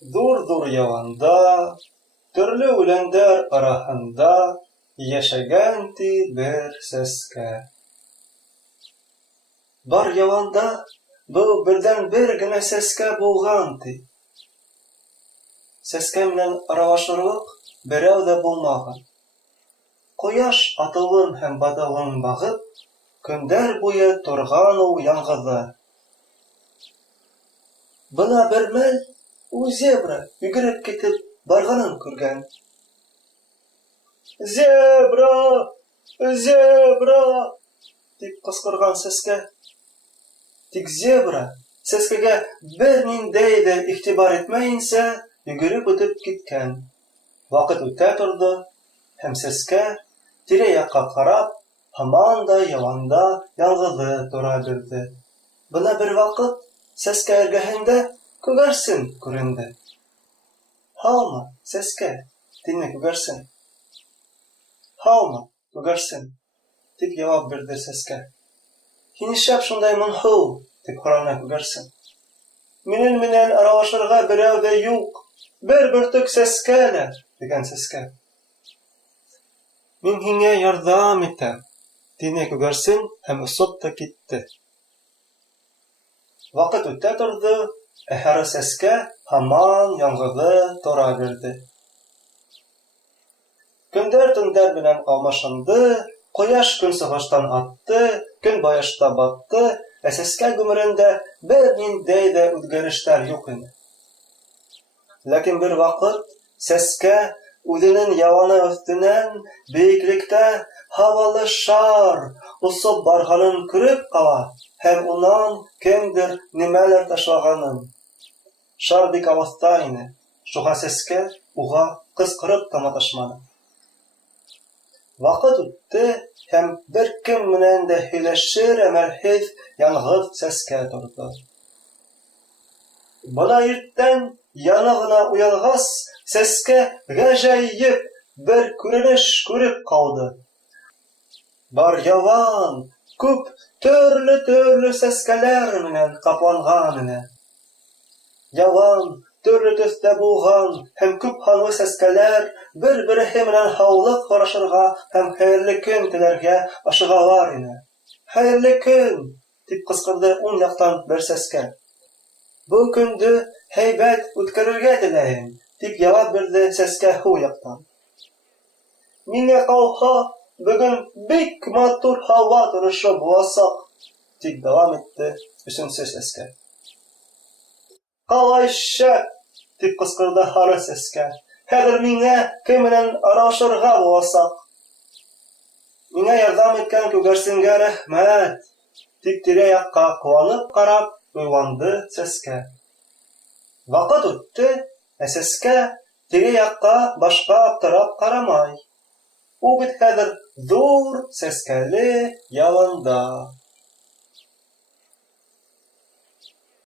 Ҙур-ҙур яланда, төрлө үләндәр араһында йәшәгән ти бер сәскә. Бар яланда был берҙән бер генә сәскә булған ти. Сәскә менән аралашырлыҡ берәү ҙә булмаған. Ҡояш атылын һәм батылын бағып, көндәр буйы торған ул яңғыҙы. Бына бер мәл ул зебра йүгереп китеп барғанын күргән. «Зебра! Зебра!» тип ҡысҡырған сәскә. Тик зебра сәскәгә бер ниндәй ҙә иғтибар итмәйенсә йүгереп үтеп киткән. Ваҡыт үтә торҙо, һәм сәскә тирә-яҡҡа ҡарап, һаман да яланда яңғыҙы тора бирҙе. Бына бер ваҡыт сәскә эргәһендә күгәрсен күренде. «Һаумы, сәскә!» тине күгәрсен. «Һаумы, күгәрсен!» тип яуап бирҙе сәскә. «Һин нишләп шундай моңһоу?» тип һораны күгәрсен. «Минең менән аралашырға берәү ҙә юҡ, бер бөртөк сәскә лә!» тигән сәскә. «Мин һиңә ярҙам итәм!» тине күгәрсен һәм осоп та китте. Ваҡыт үтә торҙо, ә һары сәскә һаман яңғыҙы тора бирҙе. Көндәр төндәр менән алмашынды, ҡояш көнсығыштан атты, көнбайышта батты, ә сәскә ғүмерендә бер ниндәй ҙә үҙгәрештәр юҡ ине. Ләкин бер ваҡыт сәскә үҙенең яланы өҫтөнән бейеклектә һауалы шар осоп барғанын күреп ҡала һәм унан кемдер нимәлер ташлағанын. Шар бик алыҫта ине, шуға сәскә уға ҡысҡырып та маташманы. Ваҡыт үтте һәм бер кем менән дә һөйләшер әмәлһеҙ яңғыҙ сәскә торҙо. Бына иртән яны ғына уянғас, сәскә ғәжәйеп бер күренеш күреп ҡалды. Бар ялан, күп төрлө сәскәләр менән ҡапланған ине. Ялан, төрлө төҫтә булған һәм күп һанлы сәскәләр бер-береһе менән һаулыҡ һорашырға һәм хәйерле көн теләргә ашығалар ине. «Хәйерле көн!» тип ҡысҡырҙы уң яҡтан бер сәскә. «Был көндө һәйбәт үткәрергә теләйем!» тип яуап бирҙе сәскә һул яҡтан. «Миңә ҡалһа, бөгөн бик матур һауа торошо буласаҡ!» тип дауам итте өсөнсө сәскә. «Ҡалай шәп!» тип ҡысҡырҙы һары сәскә. «Хәҙер миңә кем менән аралашырға буласаҡ?» «Миңә ярҙам иткән күгәрсенгә рәхмәт!» тип тирә-яҡҡа ҡыуанып ҡарап уйланды сәскә. Ваҡыт үтте, ә сәскә тирә-яҡҡа башҡа аптырап ҡарамай. Ул бит хәҙер ҙур сәскәле яланда.